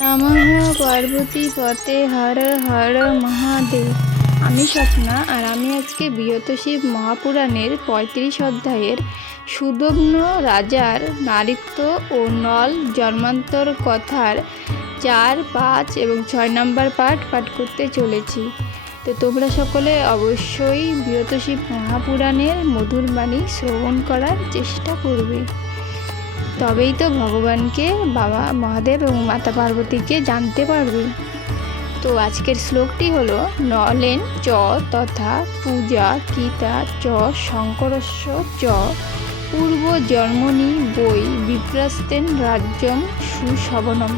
নমঃ পার্বতী পতে হর হর মহাদেব। আমি স্বপ্না, আর আমি আজকে বৃহৎশিব মহাপুরাণের ৩৫ অধ্যায়ের সুদম্ন রাজার নারীত্ব ও নল জন্মান্তর কথার ৪, ৫ এবং ৬ নম্বর পাঠ করতে চলেছি। তো তোমরা সকলে অবশ্যই বৃহৎশিব মহাপুরাণের মধুর বাণী শ্রবণ করার চেষ্টা করবে, তবেই তো ভগবানকে, বাবা মহাদেব এবং মাতা পার্বতীকে জানতে পারবে। তো আজকের শ্লোকটি হলো নলেন চ তথা পূজা গীতা চ শঙ্করস্য চ পূর্ব জন্মনি বৈ বিপ্রাস্তেন রাজ্যম সুশবনম।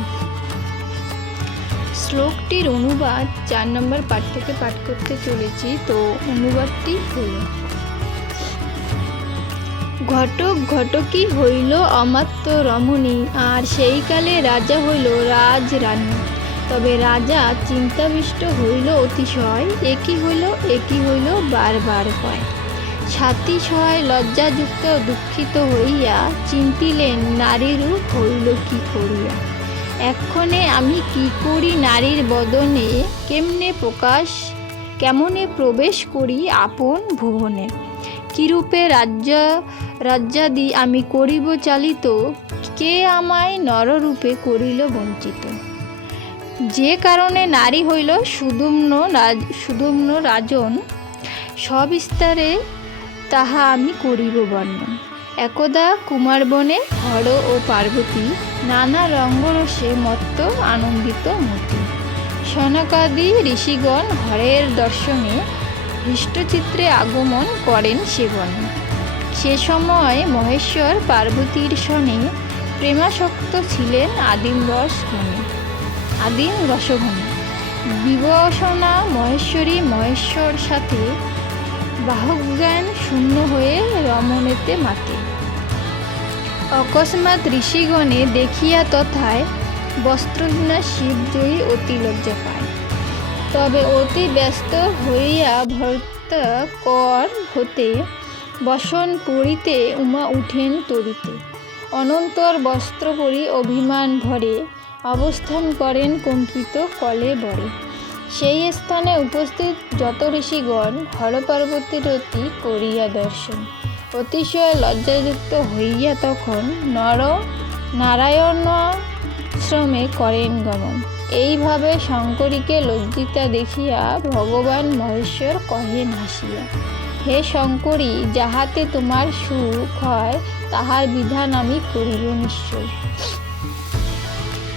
শ্লোকটির অনুবাদ ৪ নম্বর পাঠ থেকে পাঠ করতে চলেছি। তো অনুবাদটি হলো: ঘটক ঘটকী হইল অমাত্য রমণী, আর সেই কালে রাজা হইল রাজরানী। তবে রাজা চিন্তাবিষ্ট হইল অতিশয়, একই হইল বারবার কয়। ছাতিশয় লজ্জাযুক্ত দুঃখিত হইয়া চিন্তিলেন নারীরূপ হইল কি করিয়া। এক্ষণে আমি কি করি নারীর বদনে, কেমনে প্রবেশ করি আপন ভুবনে। কিরূপে রাজ্যাদি আমি করিব চালিত, কে আমায় নররূপে করিল বঞ্চিত। যে কারণে নারী হইল সুদম্ন রাজন, সবিস্তারে তাহা আমি করিব বর্ণন। একদা কুমারবনে হর ও পার্বতী নানা রঙ্গরসে মত্ত আনন্দিত মতি। সনকাদি ঋষিগণ হরের দর্শনে হৃষ্টচিত্রে আগমন করেন সেবনে। সে সময় মহেশ্বর পার্বতীর সনে প্রেমাসক্ত ছিলেন আদিম রসঘনে। বিবসনা মহেশ্বর সাথে বাহজ্ঞান শূন্য হয়ে রমণেতে মাতে। অকস্মাৎ ঋষিগণে দেখিয়া তথায় বস্ত্রহীনা শিবজয়ী অতি লজ্জা পায়। তবে অতি ব্যস্ত হইয়া ভর্তা কর হতে বসন পড়িতে উমা উঠেন তরিতে। অনন্তর বস্ত্র পরি অভিমান ভরে অবস্থান করেন কম্পিত কলে বরে। সেই স্থানে উপস্থিত যত ঋষিগণ হরপার্বতীর অতি করিয়া দর্শন, অতিশয় লজ্জাযুক্ত হইয়া তখন নারায়ণাশ্রমে করেন গমন। এইভাবে শঙ্করীকে লজ্জিতা দেখিয়া ভগবান মহেশ্বর কহেন হাসিয়া, হে শঙ্করী, যাহাতে তোমার সুখ হয় তাহার বিধান আমি করিব নিশ্চয়।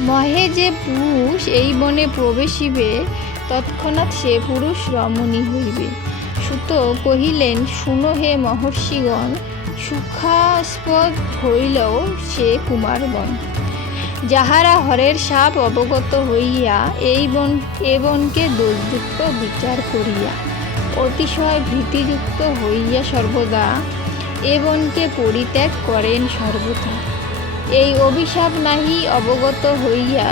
মহে যে পুরুষ এই বনে প্রবেশিবে, তৎক্ষণাৎ সে পুরুষ রমণী হইবে। সুত কহিলেন, শুনো হে মহর্ষিগণ, সুখাস্পদ হইলেও সে কুমারগণ। যাহারা হরের সাপ অবগত হইয়া এ বনকে দোষযুক্ত বিচার করিয়া অতিশয় ভীতিযুক্ত হইয়া সর্বদা এ বনকে পরিত্যাগ করেন সর্বথা। এই অভিশাপ নাহি অবগত হইয়া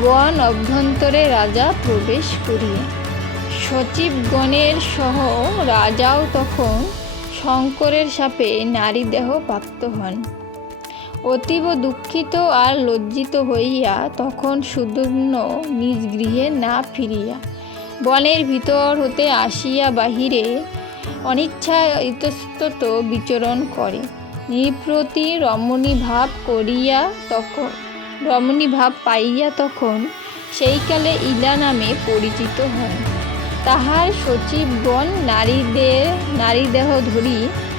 বন অভ্যন্তরে রাজা প্রবেশ করিয়া। সচিবগণের সহ রাজাও তখন শঙ্করের শাপে নারী দেহ প্রাপ্ত হন। অতীব দুঃখিত আর লজ্জিত হইয়া তখন সুদম্ন নিজ গৃহে না ফিরিয়া বনের ভিতর হতে আসিয়া বাহিরে অনিচ্ছা ইতস্তত বিচরণ করে। নিরপ্রতি রমণী ভাব পাইয়া তখন সেইকালে ইলা নামে পরিচিত হন। তাহার সচিবগণ নারী দেহ ধরি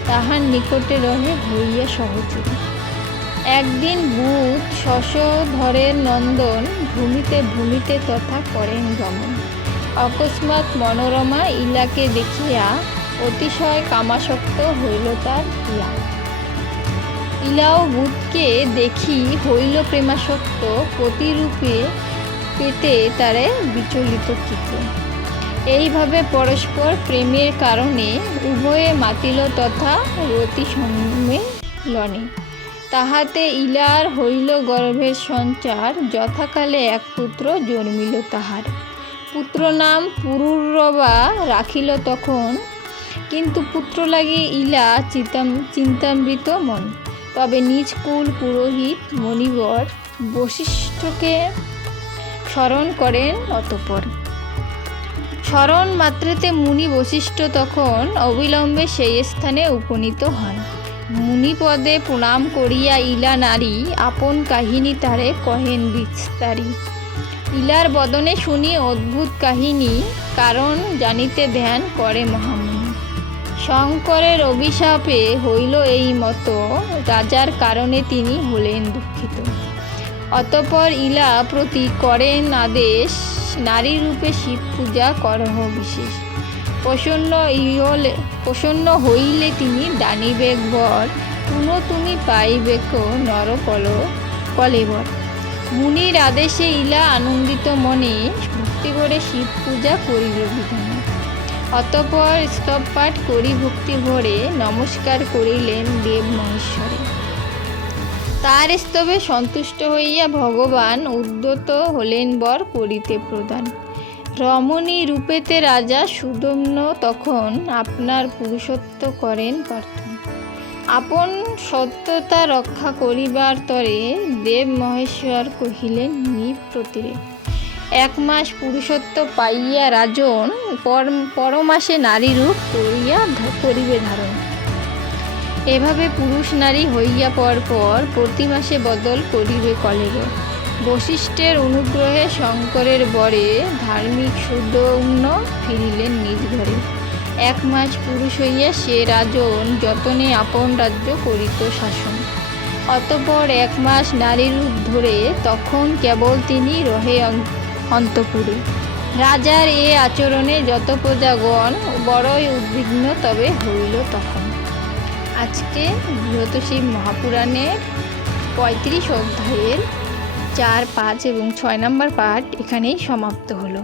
তাহার নিকটে রহে হইয়া সহচরী। একদিন বুধ শশধরের নন্দন ভূমিতে তথা করেন গমন। অকস্মাৎ মনোরমা ইলাকে দেখিয়া অতিশয় কামাসক্ত হইল তার ইলা। ইলাও বুধকে দেখি হইল প্রেমাসক্ত, প্রতিরূপে পেতে তারে বিচলিত চিত্ত। এইভাবে পরস্পর প্রেমের কারণে উভয়ে মাতিল তথা রতি সম্মেলনে। তাহাতে ইলার হইল গর্ভের সঞ্চার, যথাকালে এক পুত্র জন্মিল তাহার। পুত্র নাম পুরুরবা রাখিল তখন, কিন্তু পুত্র লাগি ইলা চিন্তামৃত মন। তবে নিজ কুল পুরোহিত মণিবর বশিষ্ঠকে স্মরণ করেন। অতঃপর স্মরণ মাত্রেতে মুনি বশিষ্ঠ তখন অবিলম্বে সেই স্থানে উপনীত হন। মুনিপদে প্রণাম করিয়া ইলা নারী আপন কাহিনী তারে কহেন বিস্তারী। ইলার বদনে শুনি অদ্ভুত কাহিনী, কারণ জানিতে ধ্যান করে মহামুনি। শঙ্করের অভিশাপে হইল এই মতো, রাজার কারণে তিনি হলেন দুঃখিত। অতঃপর ইলা প্রতি করেন আদেশ, নারী রূপে শিব পূজা করহ বিশেষ। প্রসন্ন হইলে তিনি দানিবেগ বর, তুমি পাইবেক নর কলেবর। মুনির আদেশে ইলা আনন্দিত মনে ভক্তি করে শিব পূজা করিল বিধানে। অতঃপর স্তব পাঠ করি ভক্তি ভরে নমস্কার করিলেন দেব মহেশ্বরে। তার স্তবে সন্তুষ্ট হইয়া ভগবান উদ্যত হলেন বর করিতে প্রদান। রমণী রূপেতে রাজা সুদম্ন তখন আপনার পুরুষত্ব করেন প্রার্থনা। আপন সত্যতা রক্ষা করিবার তরে দেব মহেশ্বর কহিলেন নিপ্রতিরে। 1 মাস পুরুষত্ব পাইয়া রাজন পরমাসে নারী রূপ করিবে ধারণ। এভাবে পুরুষ নারী হইয়া পরপর প্রতি মাসে বদল করিবে কলেবর। বশিষ্ঠের অনুগ্রহে শঙ্করের বরে ধার্মিক সুদম্ন ফিরিলেন নিজ ঘরে। 1 মাস পুরুষ হইয়া সে রাজন যতনে আপন রাজ্য করিত শাসন। অতঃপর 1 মাস নারী রূপ ধরে তখন কেবল তিনি রহে অন্তপুরে। রাজার এ আচরণে যত প্রজাগণ বড়ই উদ্বিগ্ন তবে হইল তখন। আজকে বৃহৎ শিব মহাপুরাণের 35 অধ্যায়ের 4, 5 এবং 6 নম্বর পাঠ এখানেই সমাপ্ত হলো।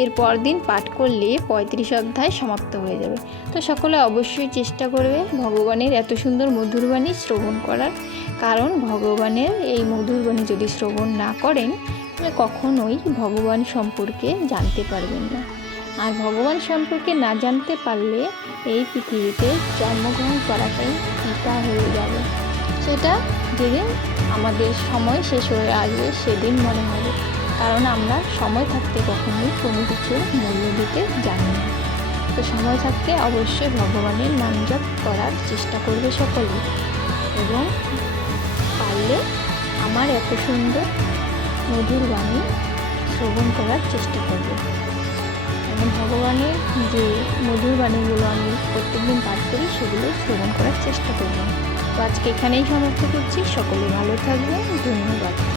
এর পরদিন পাঠ করলে 35 অধ্যায় সমাপ্ত হয়ে যাবে। তো সকলে অবশ্যই চেষ্টা করবে ভগবানের এত সুন্দর মধুর বাণী শ্রবণ করার, কারণ ভগবানের এই মধুর বাণী যদি শ্রবণ না করেন তাহলে কখনোই ভগবান সম্পর্কে জানতে পারবেন না। আর ভগবান সম্পর্কে না জানতে পারলে এই পৃথিবীতে জন্মগ্রহণ করাটাই পিতা হয়ে যাবে। সেটা যেদিন আমাদের সময় শেষ হয়ে আসবে সেদিন মনে হবে, কারণ আমরা সময় থাকতে কখনোই কোনো কিছুর মূল্য দিতে জানি না। তো সময় থাকতে অবশ্যই ভগবানের নাম জপ করার চেষ্টা করবে সকলে, এবং পারলে আমার এত সুন্দর মধুর বাণী শ্রবণ করার চেষ্টা করবে। ভগবানের যে মধুর বাণীগুলো আমি প্রত্যেকদিন পাঠ করি সেগুলো শ্রবণ করার চেষ্টা করবেন। তো আজকে এখানেই সমাপ্ত করছি। সকলে ভালো থাকবেন। ধন্যবাদ।